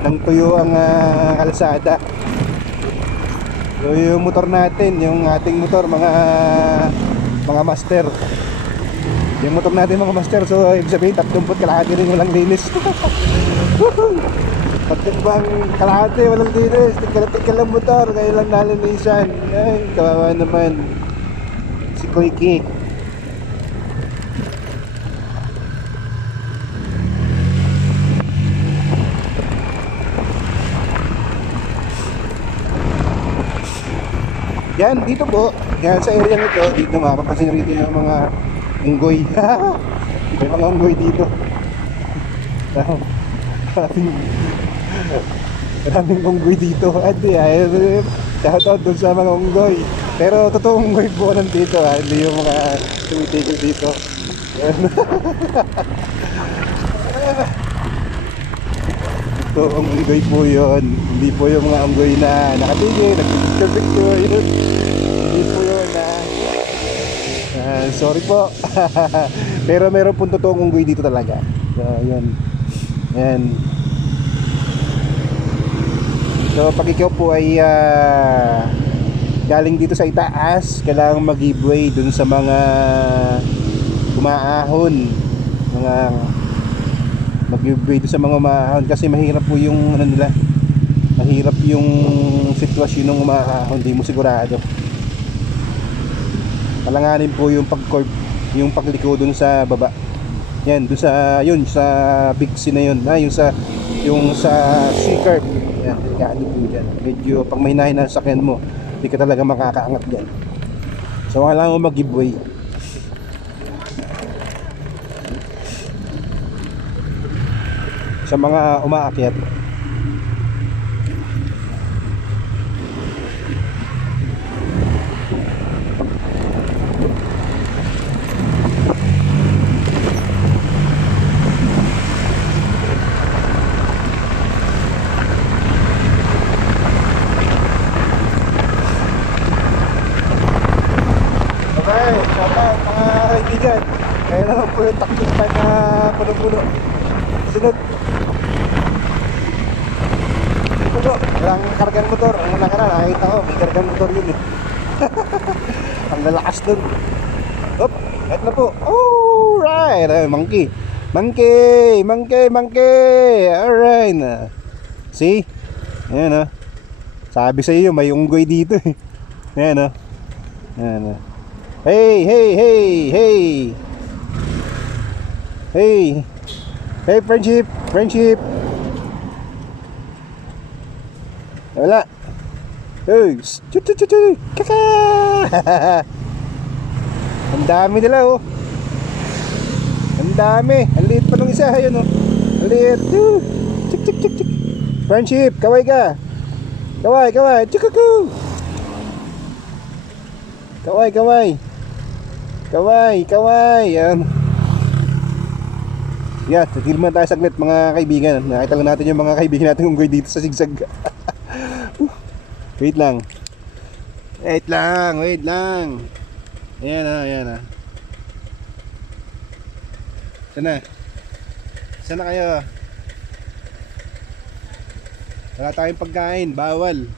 ng tuyo ang kalsada. So yung motor natin, yung ating motor, mga master. Yung motor natin mga master, so ibig sabihin 30 kalahati rin walang linis. Pagkakbang kalahati walang linis, tigkal lang motor, ngayon lang nalinisan. Ay, kawawa naman si Koiki. Yan, dito po, yan sa area nito, dito mapapansin rito yung mga unggoy. May mga unggoy dito. Maraming unggoy dito. Adi, shoutout dun sa mga unggoy. Pero totoong unggoy po nandito, hindi yung mga tumitigil dito. Yan. Totoong unggoy po yun. Hindi po yung mga unggoy na nakatigil, nagpicture-picture, yun. Hindi po yun sorry po. Pero meron po totoong unggoy dito talaga. So yun. Yan. So pag ikaw po ay galing dito sa itaas, kailangan mag-giveaway dun sa mga umaahon, mga mag-giveaway dun sa mga umaahon kasi mahirap po yung ano nila, mahirap yung sitwasyon ng umaahon, hindi mo sigurado. Alanganin po yung pag-curve, yung pagliko dun sa baba. Yan, dun sa yun sa big C na yun, yung sa C-curve. Yan, delikado po dyan. Medyo pag may hinahin na sakyan mo, hindi ka talaga makakaangat dyan. So kailangan mo mag-giveaway sa mga umaakyat. Okay, shoutout mga kaibigan. Kaya naman po yung taktik pa na puno-puno. Sunod. Puno. Walang kargan motor. Ang nakaraan, nakita ko, may kargan motor yun eh. Ang lalakas dun. Hop, kahit na po. Alright. Monkey. Monkey. Monkey. Monkey. Alright. See? Ayan o. Sabi sa iyo, may unggoy dito eh. Ayan o. Ayan o. Hey, hey, hey, hey. Hey. Hey, friendship, friendship. Wala. Hey, chu-chu-chu-chu. Kaka. Ang dami nila oh. Ang dami. Ang liit pa nung isa, ayun oh. Ang liit. Chik chik chik chik. Friendship, kaway ka. Kaway, kaway. Chukuku. Kaway, kaway. Kaway, kaway. Yan. Yan, tigil muna tayo saglit mga kaibigan. Nakita lang natin yung mga kaibigan natin unggoy dito sa sigsag. Wait lang. Wait lang, wait lang. Ayan na, ayan na. Sana? Sana kayo? Wala tayong pagkain, bawal.